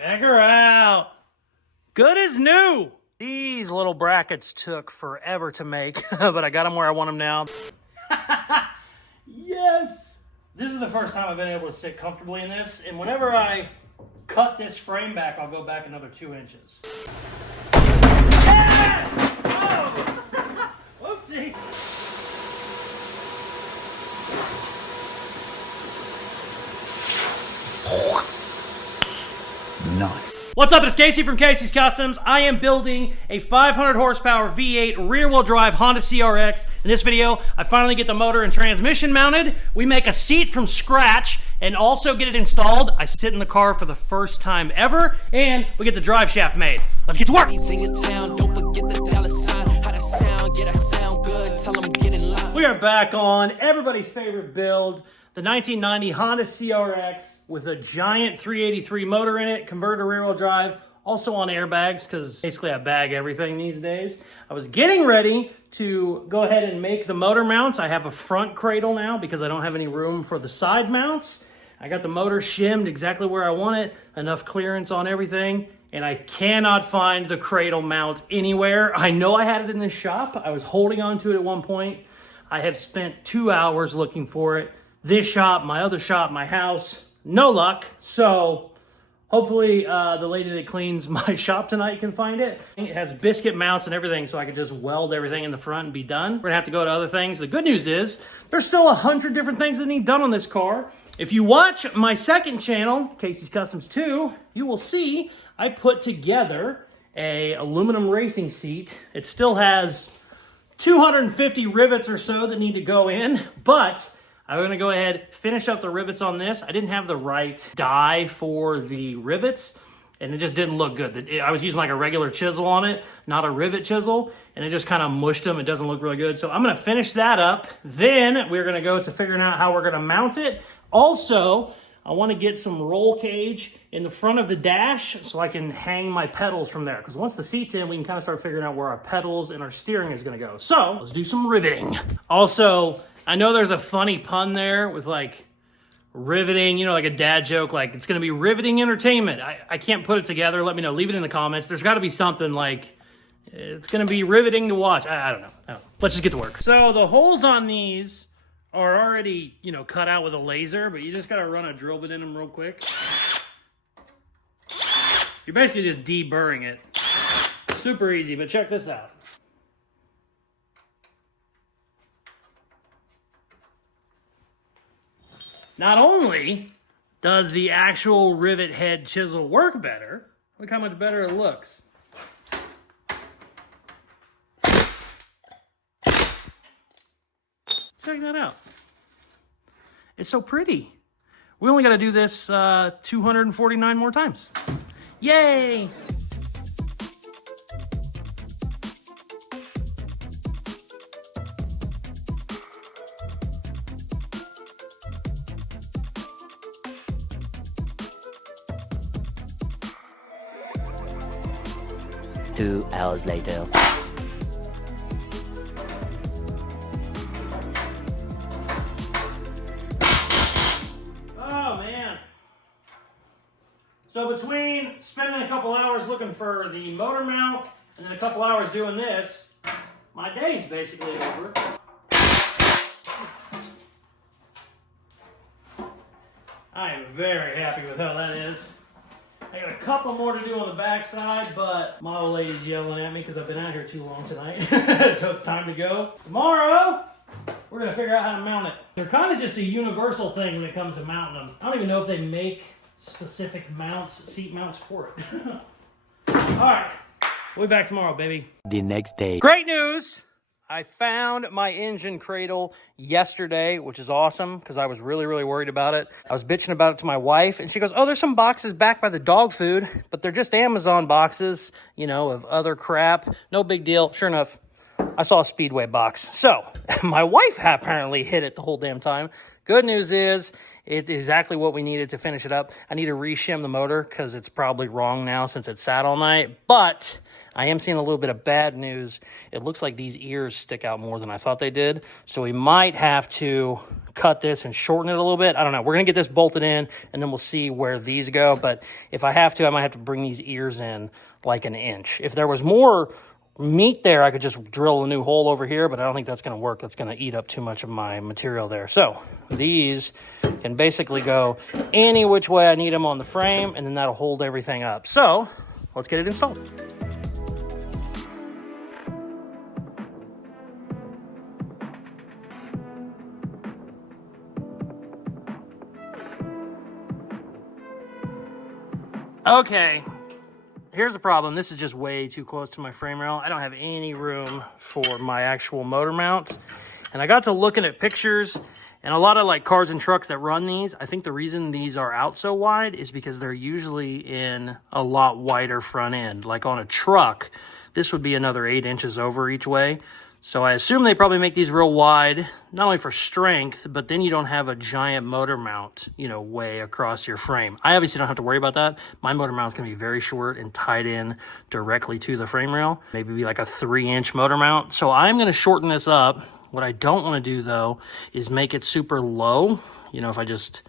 Check her out. Good as new. These little brackets took forever to make, but I got them where I want them now. Yes! This is the first time I've been able to sit comfortably in this, and whenever I cut this frame back, I'll go back another 2 inches. Yes! Oh! Whoopsie! Nice. What's up, it's Casey from Caseyscustoms. I am building a 500 horsepower V8 rear-wheel drive Honda CRX. In this video, I finally get the motor and transmission mounted. We make a seat from scratch and also get it installed. I sit in the car for the first time ever, and we get the drive shaft made. Let's get to work. We are back on everybody's favorite build, the 1990 Honda CRX with a giant 383 motor in it, converted to rear-wheel drive, also on airbags, because basically I bag everything these days. I was getting ready to go ahead and make the motor mounts. I have a front cradle now because I don't have any room for the side mounts. I got the motor shimmed exactly where I want it, enough clearance on everything, and I cannot find the cradle mount anywhere. I know I had it in the shop. I was holding on to it at one point. I have spent 2 hours looking for it. This shop, my other shop, my house, no luck. So hopefully the lady that cleans my shop tonight can find it. It has biscuit mounts and everything, so I can just weld everything in the front and be done. We're gonna have to go to other things. The good news is there's still 100 different things that need done on this car. If you watch my second channel, Caseyscustoms 2, you will see I put together a aluminum racing seat. It still has 250 rivets or so that need to go in, but I'm gonna go ahead, finish up the rivets on this. I didn't have the right die for the rivets, and it just didn't look good. I was using like a regular chisel on it, not a rivet chisel, and it just kind of mushed them. It doesn't look really good. So I'm gonna finish that up. Then we're gonna go to figuring out how we're gonna mount it. Also, I wanna get some roll cage in the front of the dash so I can hang my pedals from there. Because once the seat's in, we can kind of start figuring out where our pedals and our steering is gonna go. So let's do some riveting. Also, I know there's a funny pun there with like riveting, you know, like a dad joke, like it's gonna be riveting entertainment. I can't put it together. Let me know, leave it in the comments. There's gotta be something like, it's gonna be riveting to watch. I don't know. Let's just get to work. So the holes on these are already, you know, cut out with a laser, but you just gotta run a drill bit in them real quick. You're basically just deburring it. Super easy, but check this out. Not only does the actual rivet head chisel work better, look how much better it looks. Check that out. It's so pretty. We only got to do this 249 more times. Yay! Two hours later. Oh man. So between spending a couple hours looking for the motor mount and then a couple hours doing this, my day's basically over. I am very happy with how that is. I got a couple more to do on the backside, but my old lady's yelling at me because I've been out here too long tonight. So it's time to go. Tomorrow, we're going to figure out how to mount it. They're kind of just a universal thing when it comes to mounting them. I don't even know if they make specific mounts, seat mounts for it. All right, we'll be back tomorrow, baby. The next day. Great news! I found my engine cradle yesterday, which is awesome because I was really, really worried about it. I was bitching about it to my wife, and she goes, oh, there's some boxes back by the dog food, but they're just Amazon boxes, you know, of other crap. No big deal. Sure enough, I saw a Speedway box. So my wife apparently hit it the whole damn time. Good news is it's exactly what we needed to finish it up. I need to re-shim the motor because it's probably wrong now since it sat all night, but I am seeing a little bit of bad news. It looks like these ears stick out more than I thought they did, so we might have to cut this and shorten it a little bit. I don't know. We're going to get this bolted in, and then we'll see where these go. But if I have to, I might have to bring these ears in like an inch. If there was more meat there, I could just drill a new hole over here, but I don't think that's going to work. That's going to eat up too much of my material there. So these can basically go any which way I need them on the frame, and then that'll hold everything up. So let's get it installed. Okay, here's the problem. This is just way too close to my frame rail. I don't have any room for my actual motor mount. And I got to looking at pictures, and a lot of like cars and trucks that run these, I think the reason these are out so wide is because they're usually in a lot wider front end. Like on a truck, this would be another 8 inches over each way. So I assume they probably make these real wide, not only for strength, but then you don't have a giant motor mount, you know, way across your frame. I obviously don't have to worry about that. My motor mount is going to be very short and tied in directly to the frame rail. Maybe be like a 3-inch motor mount. So I'm going to shorten this up. What I don't want to do, though, is make it super low. You know, if I just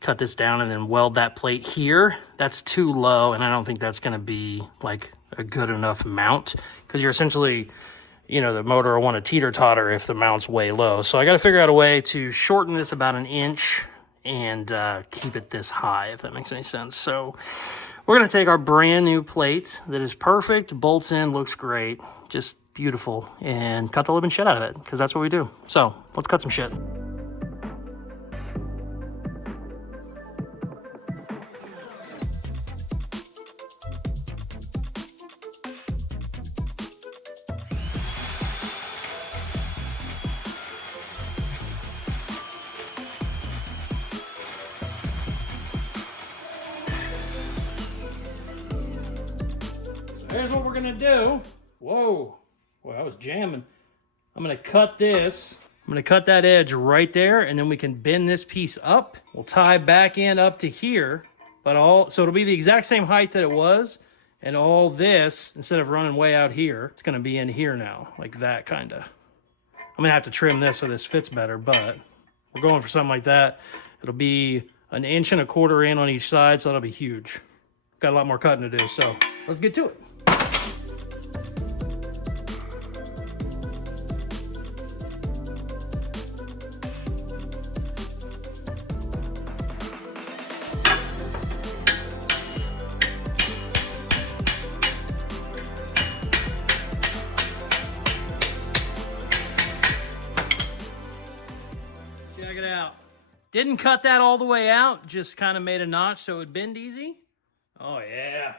cut this down and then weld that plate here, that's too low, and I don't think that's going to be like a good enough mount, because you're essentially, you know, the motor will want to teeter-totter if the mount's way low. So I got to figure out a way to shorten this about an inch and keep it this high, if that makes any sense. So we're going to take our brand new plate that is perfect, bolts in, looks great, just beautiful, and cut the living shit out of it, because that's what we do. So let's cut some shit. Here's what we're gonna do. Whoa, boy, I was jamming. I'm gonna cut this. I'm gonna cut that edge right there, and then we can bend this piece up. We'll tie back in up to here, so it'll be the exact same height that it was, and all this, instead of running way out here, it's gonna be in here now, like that kinda. I'm gonna have to trim this so this fits better, but we're going for something like that. It'll be 1.25 inches in on each side, so that'll be huge. Got a lot more cutting to do, so let's get to it. Check it out. Didn't cut that all the way out, just kind of made a notch so it would bend easy. Oh yeah.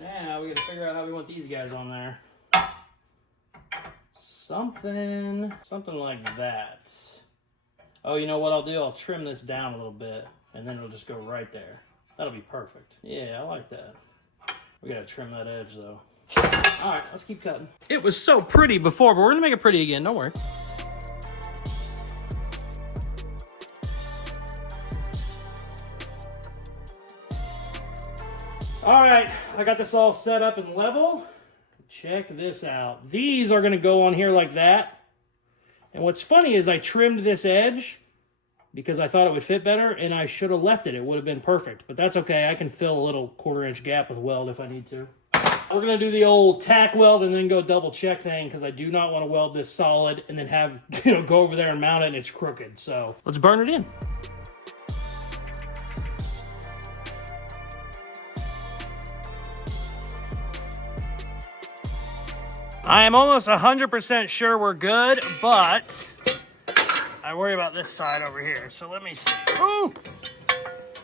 Now we gotta figure out how we want these guys on there. Something like that. Oh, you know what I'll do? I'll trim this down a little bit, and then it'll just go right there. That'll be perfect. Yeah, I like that. We gotta trim that edge though. All right, let's keep cutting. It was so pretty before, but we're gonna make it pretty again, don't worry. All right, I got this all set up and level. Check this out. These are gonna go on here like that. And what's funny is I trimmed this edge because I thought it would fit better, and I should have left it. It would have been perfect, but that's okay. I can fill a little 1/4 inch gap with weld if I need to. We're gonna do the old tack weld and then go double check thing, because I do not want to weld this solid and then have, you know, go over there and mount it and it's crooked. So let's burn it in. I am almost 100% sure we're good, but I worry about this side over here. So let me see. Ooh!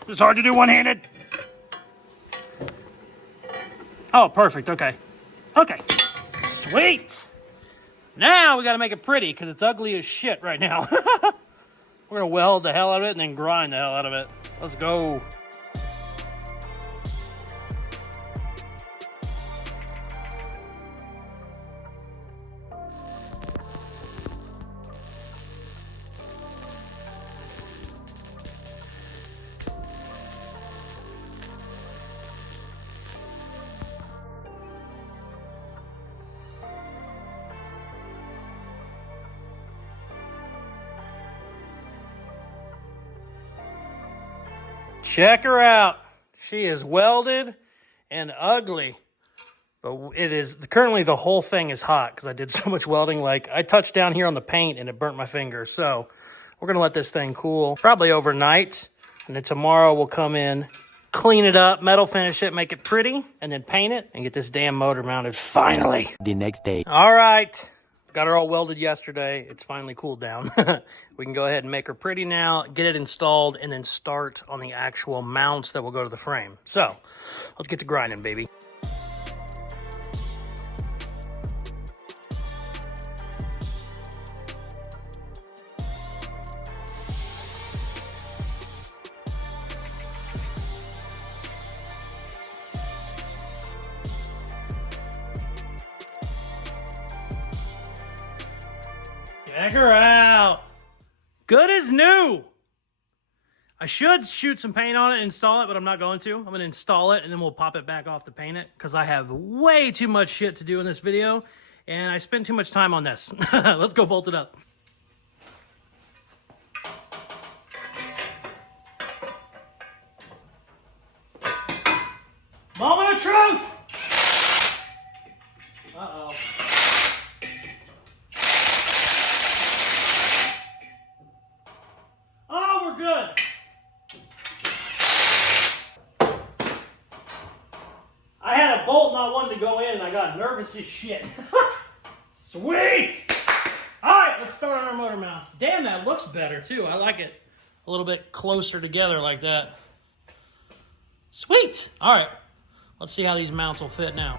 This is hard to do one-handed. Oh, perfect. Okay. Okay. Sweet. Now we got to make it pretty, because it's ugly as shit right now. We're going to weld the hell out of it and then grind the hell out of it. Let's go. Check her out. She is welded and ugly. But it is, currently the whole thing is hot because I did so much welding. Like, I touched down here on the paint and it burnt my finger. So we're going to let this thing cool probably overnight. And then tomorrow we'll come in, clean it up, metal finish it, make it pretty, and then paint it and get this damn motor mounted finally. The next day. All right. Got her all welded yesterday. It's finally cooled down. We can go ahead and make her pretty now, get it installed, and then start on the actual mounts that will go to the frame. So let's get to grinding, baby. Check her out. Good as new. I should shoot some paint on it and install it, but I'm not going to. I'm going to install it, and then we'll pop it back off to paint it, because I have way too much shit to do in this video, and I spend too much time on this. Let's go bolt it up. Moment of truth! Uh-oh. Oh, we're good. I had a bolt not wanting to go in, and I got nervous as shit. Sweet! All right, let's start on our motor mounts. Damn, that looks better, too. I like it a little bit closer together like that. Sweet! All right, let's see how these mounts will fit now.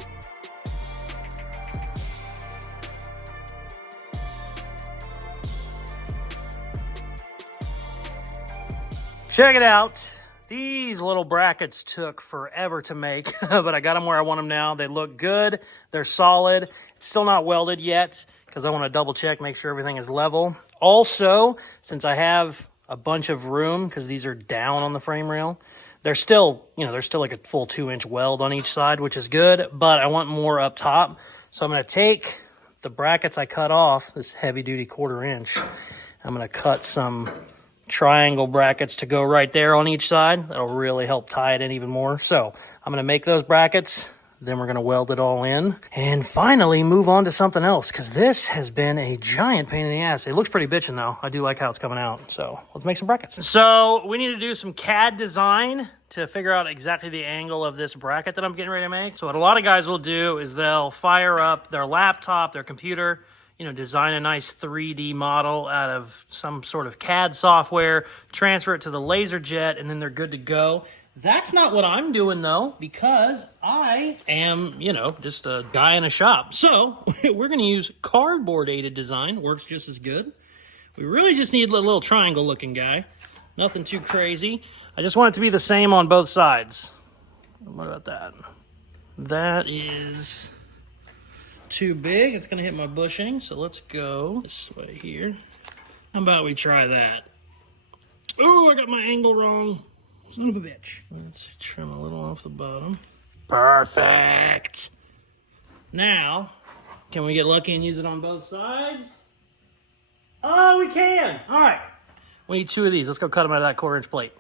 Check it out. These little brackets took forever to make, but I got them where I want them now. They look good. They're solid. It's still not welded yet because I want to double check, make sure everything is level. Also, since I have a bunch of room, because these are down on the frame rail, they're still, there's still like a full 2-inch weld on each side, which is good, but I want more up top. So I'm going to take the brackets I cut off, this heavy duty 1/4 inch. I'm going to cut some triangle brackets to go right there on each side. That'll really help tie it in even more. So I'm going to make those brackets, then we're going to weld it all in, and finally move on to something else, because this has been a giant pain in the ass. It looks pretty bitchin' though. I do like how it's coming out. So let's make some brackets. So we need to do some CAD design to figure out exactly the angle of this bracket that I'm getting ready to make. So what a lot of guys will do is they'll fire up their laptop, their computer, design a nice 3D model out of some sort of CAD software, transfer it to the laser jet, and then they're good to go. That's not what I'm doing, though, because I am, just a guy in a shop. So we're going to use cardboard-aided design. Works just as good. We really just need a little triangle-looking guy. Nothing too crazy. I just want it to be the same on both sides. What about that? That is too big. It's going to hit my bushing, so let's go this way here. How about we try that? Oh, I got my angle wrong. Son of a bitch. Let's trim a little off the bottom. Perfect. Now, can we get lucky and use it on both sides? Oh, we can. All right. We need 2 of these. Let's go cut them out of that 1/4 inch plate.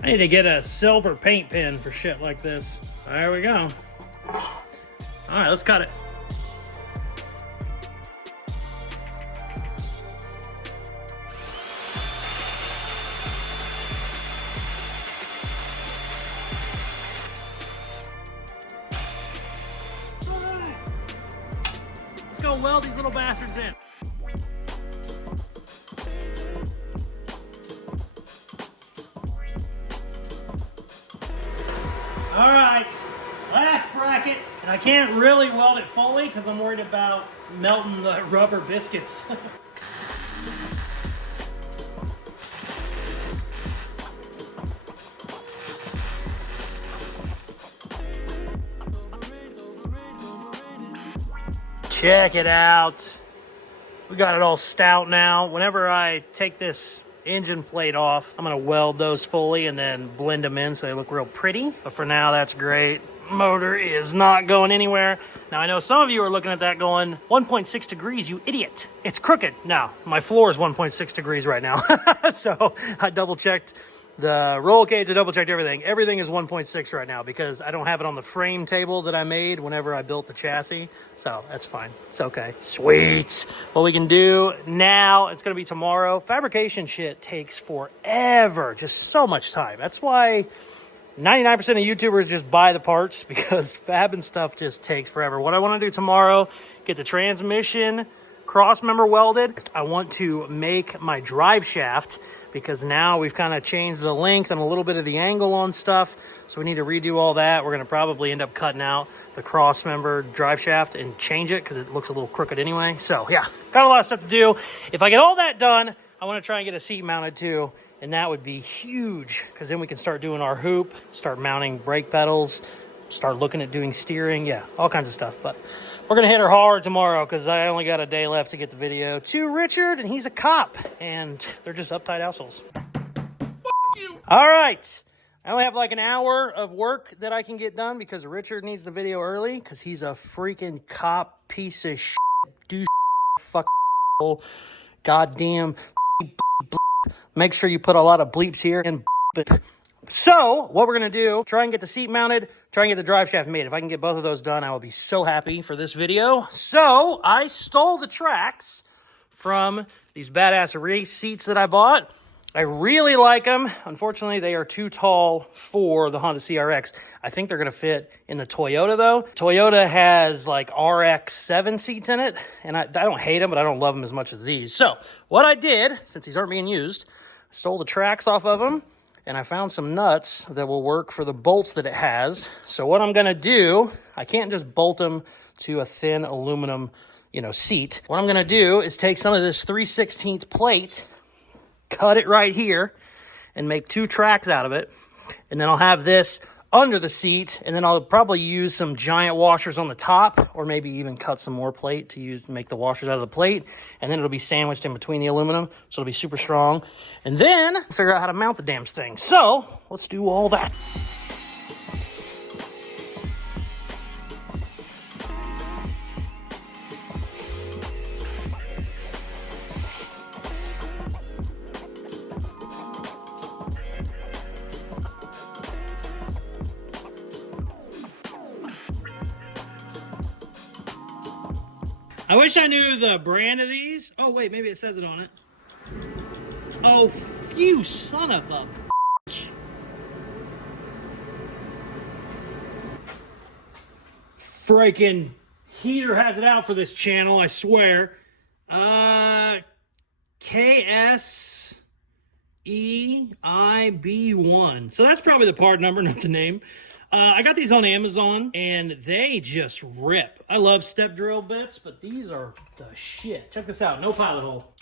I need to get a silver paint pen for shit like this. There we go. All right, let's cut it. All right. Let's go weld these little bastards in. All right, last bracket, and I can't really weld it fully because I'm worried about melting the rubber biscuits. Check it out. We got it all stout now. Whenever I take this engine plate off, I'm gonna weld those fully and then blend them in so they look real pretty. But for now, that's great. motor is not going anywhere. Now, I know some of you are looking at that going, 1.6 degrees, you idiot. It's crooked. No, my floor is 1.6 degrees right now. So I double checked the roll cage, I double checked everything. Everything is 1.6 right now because I don't have it on the frame table that I made whenever I built the chassis. So that's fine. It's okay. Sweet. What we can do now, it's going to be tomorrow. Fabrication shit takes forever. Just so much time. That's why 99% of YouTubers just buy the parts because fab and stuff just takes forever. What I want to do tomorrow, get the transmission cross member welded. I want to make my drive shaft because now we've kind of changed the length and a little bit of the angle on stuff. So we need to redo all that. We're going to probably end up cutting out the cross member drive shaft and change it because it looks a little crooked anyway. So yeah, got a lot of stuff to do. If I get all that done, I want to try and get a seat mounted too. And that would be huge because then we can start doing our hoop, start mounting brake pedals, start looking at doing steering. Yeah, all kinds of stuff. But we're going to hit her hard tomorrow because I only got a day left to get the video to Richard, and he's a cop, and they're just uptight assholes. Fuck you. All right. I only have like an hour of work that I can get done because Richard needs the video early because he's a freaking cop piece of shit, douche, fuck, goddamn. Make sure you put a lot of bleeps here and so what we're going to do, try and get the seat mounted, try and get the drive shaft made. If I can get both of those done, I will be so happy for this video. So I stole the tracks from these badass race seats that I bought. I really like them. Unfortunately, they are too tall for the Honda CRX. I think they're going to fit in the Toyota though. Toyota has like RX-7 seats in it, and I don't hate them, but I don't love them as much as these. So what I did, since these aren't being used, I stole the tracks off of them. And I found some nuts that will work for the bolts that it has. So what I'm gonna do, I can't just bolt them to a thin aluminum, seat. What I'm gonna do is take some of this 3/16 plate, cut it right here, and make 2 tracks out of it. And then I'll have this under the seat, and then I'll probably use some giant washers on the top, or maybe even cut some more plate to make the washers out of the plate, and then it'll be sandwiched in between the aluminum, so it'll be super strong. And then figure out how to mount the damn thing. So let's do all that. I wish I knew the brand of these. Oh, wait, maybe it says it on it. Oh, you son of a bitch. Freaking heater has it out for this channel, I swear. KSEIB1. So that's probably the part number, not the name. I got these on Amazon, and they just rip. I love step drill bits, but these are the shit. Check this out. No pilot hole.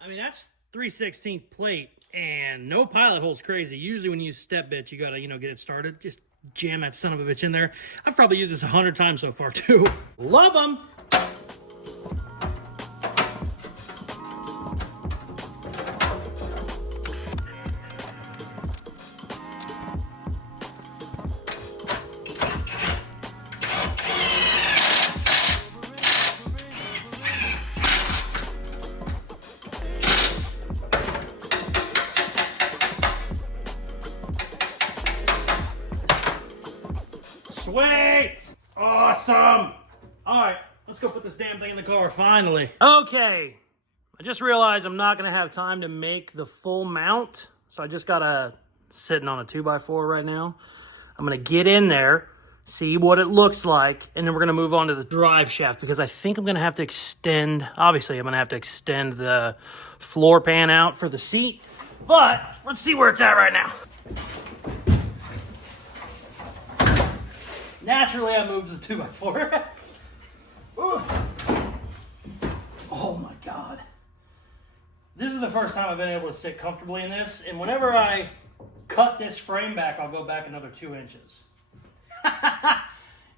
I mean, that's 3/16 plate, and no pilot hole's crazy. Usually when you use step bits, you gotta, get it started. Just jam that son of a bitch in there. I've probably used this 100 times so far, too. Love them! Sweet! Awesome! Alright, let's go put this damn thing in the car, finally. Okay, I just realized I'm not going to have time to make the full mount, so I just got sitting on a 2x4 right now. I'm going to get in there, see what it looks like, and then we're going to move on to the drive shaft, because I think I'm going to have to extend, obviously I'm going to have to extend the floor pan out for the seat, but let's see where it's at right now. Naturally, I moved to the 2x4. Oh my God. This is the first time I've been able to sit comfortably in this, and whenever I cut this frame back, I'll go back another 2 inches.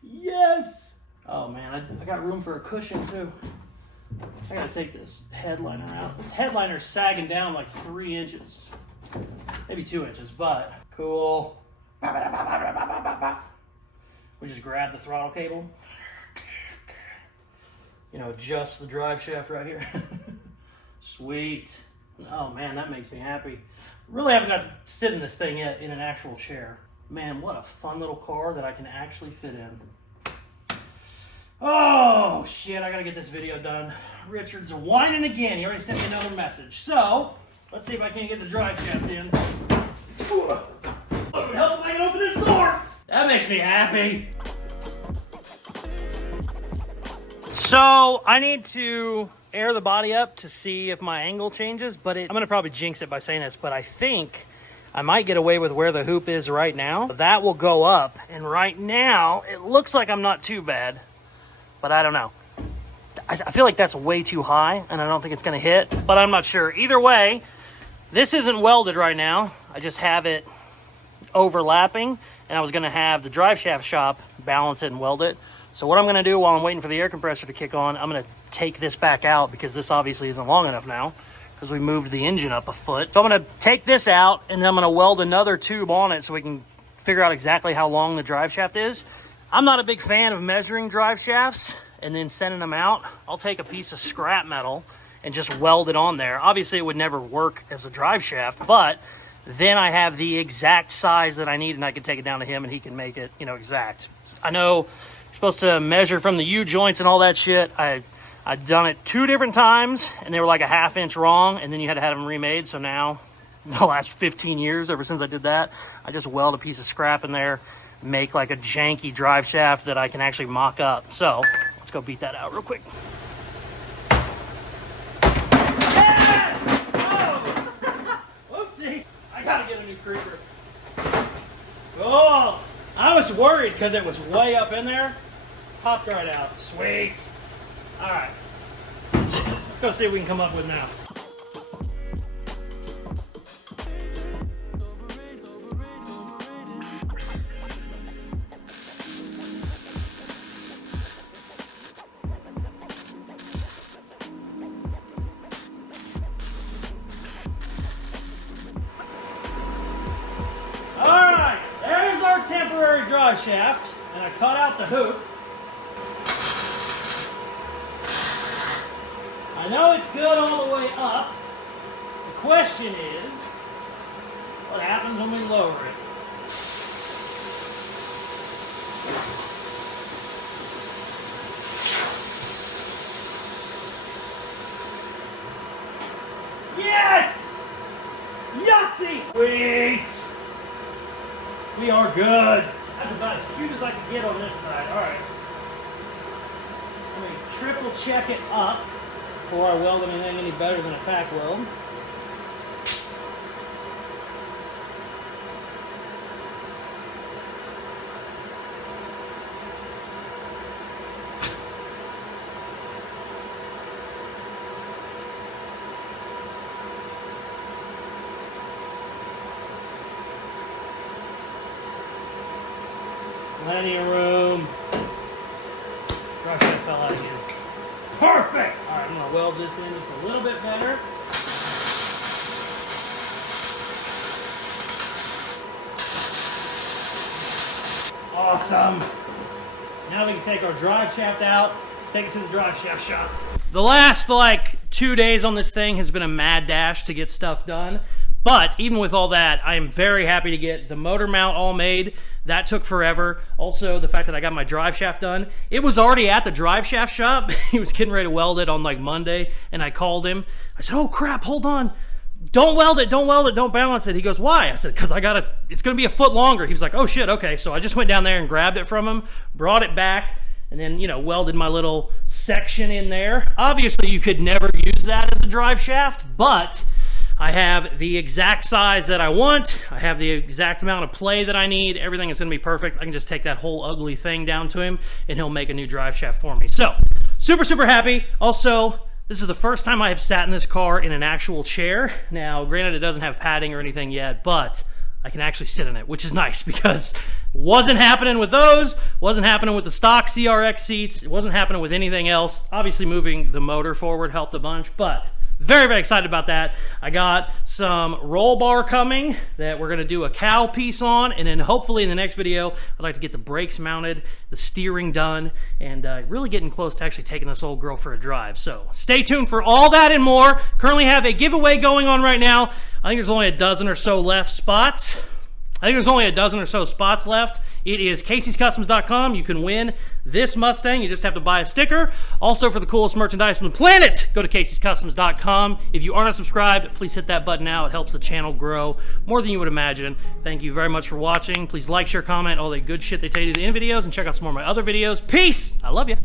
Yes! Oh man, I got room for a cushion too. I gotta take this headliner out. This headliner's sagging down like 3 inches. Maybe 2 inches, but cool. We just grab the throttle cable. You know, adjust the drive shaft right here. Sweet. Oh man, that makes me happy. Really haven't got to sit in this thing yet in an actual chair. Man, what a fun little car that I can actually fit in. Oh shit, I gotta get this video done. Richard's whining again. He already sent me another message. So, let's see if I can't get the drive shaft in. Help if I can open this door. That makes me happy. So, I need to air the body up to see if my angle changes, but I'm gonna probably jinx it by saying this, but I think I might get away with where the hoop is right now. That will go up, and right now, it looks like I'm not too bad, but I don't know. I feel like that's way too high, and I don't think it's gonna hit, but I'm not sure. Either way, this isn't welded right now. I just have it overlapping, and I was gonna have the drive shaft shop balance it and weld it. So what I'm gonna do while I'm waiting for the air compressor to kick on, I'm gonna take this back out because this obviously isn't long enough now because we moved the engine up a foot. So I'm gonna take this out and then I'm gonna weld another tube on it so we can figure out exactly how long the drive shaft is. I'm not a big fan of measuring drive shafts and then sending them out. I'll take a piece of scrap metal and just weld it on there. Obviously it would never work as a drive shaft, but then I have the exact size that I need and I can take it down to him and he can make it, you know, exact. I know supposed to measure from the U-joints and all that shit. I've done it 2 different times and they were like a ½ inch wrong and then you had to have them remade. So now, the last 15 years, ever since I did that, I just weld a piece of scrap in there, make like a janky drive shaft that I can actually mock up. So let's go beat that out real quick. Yes! Oh! Whoopsie! I gotta get a new creeper. Oh! I was worried because it was way up in there. Popped right out. Sweet. All right. Let's go see what we can come up with now. All right. There's our temporary drive shaft, and I cut out the hoop. I know it's good all the way up. The question is, what happens when we lower it? Yes! Yahtzee! Sweet! We are good. That's about as cute as I can get on this side. All right. Let me triple check it up before I weld anything any better than a tack weld. Plenty of room. Gosh, that fell out again. Perfect! All right, I'm gonna weld this in just a little bit better. Awesome. Now we can take our drive shaft out, take it to the drive shaft shop. The last like 2 days on this thing has been a mad dash to get stuff done. But even with all that, I am very happy to get the motor mount all made. That took forever. Also, the fact that I got my drive shaft done. It was already at the drive shaft shop. He was getting ready to weld it on like Monday, and I called him. I said, oh crap, hold on. Don't weld it, don't weld it, don't balance it. He goes, why? I said, because it's gonna be a foot longer. He was like, oh shit, okay. So I just went down there and grabbed it from him, brought it back, and then, you know, welded my little section in there. Obviously, you could never use that as a drive shaft, but I have the exact size that I want. I have the exact amount of play that I need. Everything is gonna be perfect. I can just take that whole ugly thing down to him and he'll make a new drive shaft for me. So, super, super happy. Also, this is the first time I have sat in this car in an actual chair. Now, granted, it doesn't have padding or anything yet, but I can actually sit in it, which is nice because wasn't happening with those, wasn't happening with the stock CRX seats, it wasn't happening with anything else. Obviously moving the motor forward helped a bunch, but very, very excited about that. I got some roll bar coming that we're gonna do a cowl piece on, and then hopefully in the next video, I'd like to get the brakes mounted, the steering done, and really getting close to actually taking this old girl for a drive. So stay tuned for all that and more. Currently have a giveaway going on right now. I think there's only a dozen or so spots left. It is Caseyscustoms.com. You can win this Mustang. You just have to buy a sticker. Also, for the coolest merchandise on the planet, go to Caseyscustoms.com. If you aren't subscribed, please hit that button now. It helps the channel grow more than you would imagine. Thank you very much for watching. Please like, share, comment, all the good shit they tell you in the videos, and check out some more of my other videos. Peace! I love you.